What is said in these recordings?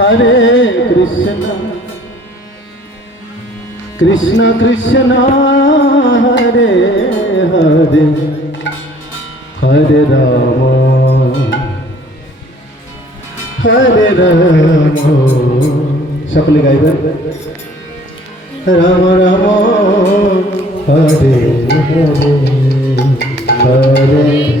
হরে কৃষ্ণ। কৃষ্ণ কৃষ্ণ, হরে হরে। হরে রাম। হরে রাম। সকলে গাইবেন। রাম রাম, হরে হরে। হরে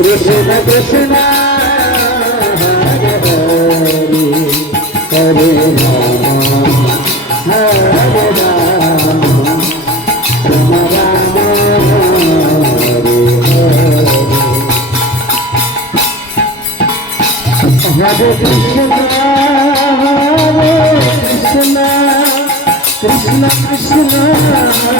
কৃষ্ণ কৃষ্ণ হরে হরে হরে রাম হরে রাম রাম